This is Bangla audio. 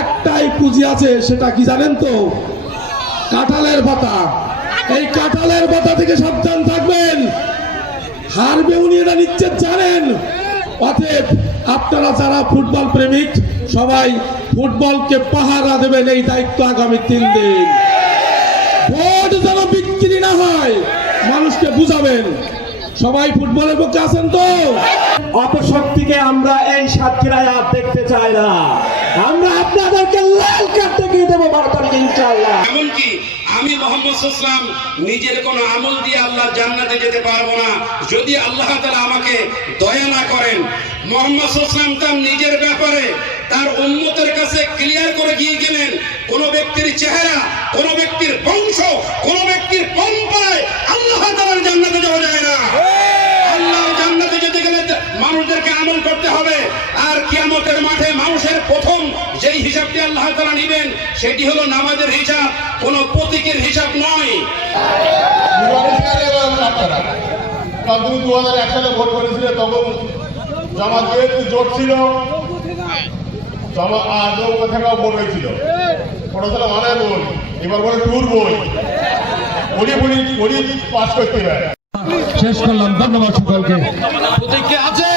একটাই পুঁজি আছে, সেটা কি জানেন তো? কাঁঠালের পাতা। এই কাঁঠালের পাতা থেকে সাবধান থাকবেন, হারবে উনি, এটা নিশ্চিত জানেন। অতএব আপনারা যারা ফুটবল প্রেমিক সবাই ফুটবলকে পাহারা দেবেন, এই দায়িত্ব আগামী 3 দিন। ভোট যেন বিক্রি না হয়, মানুষকে বুঝাবেন। সবাই ফুটবলের পক্ষে আছেন তো? অপশক্তিকে আমরা এই সাতক্ষীরায় আর দেখতে চাই না। আমরা আপনাদেরকে লাল কার্ড দেখিয়ে দেবো 12 তারিখে ইনশাআল্লাহ। এমনকি আমি মোহাম্মদ সাল্লাল্লাহু আলাইহি ওয়াসাল্লাম নিজের কোনো আমল দিয়ে আল্লাহ জান্নাতে যেতে পারবো না যদি আল্লাহ তাআলা আমাকে দয়া না করেন। মোহাম্মদ সাল্লাল্লাহু আলাইহি ওয়াসাল্লাম তার নিজের ব্যাপারে তার উম্মতের কাছে ক্লিয়ার করে গিয়ে গেলেন, কোন ব্যক্তির চেহারা, কোন ব্যক্তির বংশ, কোন ব্যক্তির পরম্পরায় আল্লাহ তাআলার জান্নাতে যাওয়া যায় না। আল্লাহর জান্নাতে যেতে গেলে মানুষদেরকে আমল করতে হবে। আর কিয়ামতের মাঠে মানুষের প্রথম যেই হিসাবটি আল্লাহ তাআলা নেবেন সেটি হলো নামাজের হিসাব, কোনো প্রতীকের হিসাব নয়। 2001 সালে ভোট করেছিল, তখন জামাত জোট ছিল, নৌকা থেকেও ভোট হয়েছিল। ওটা ছিল মানে বই, এবার বলে ট্যুর বই, পাস করতে হবে। শেষ করলাম, ধন্যবাদ সকলকে। প্রতীকে আছে।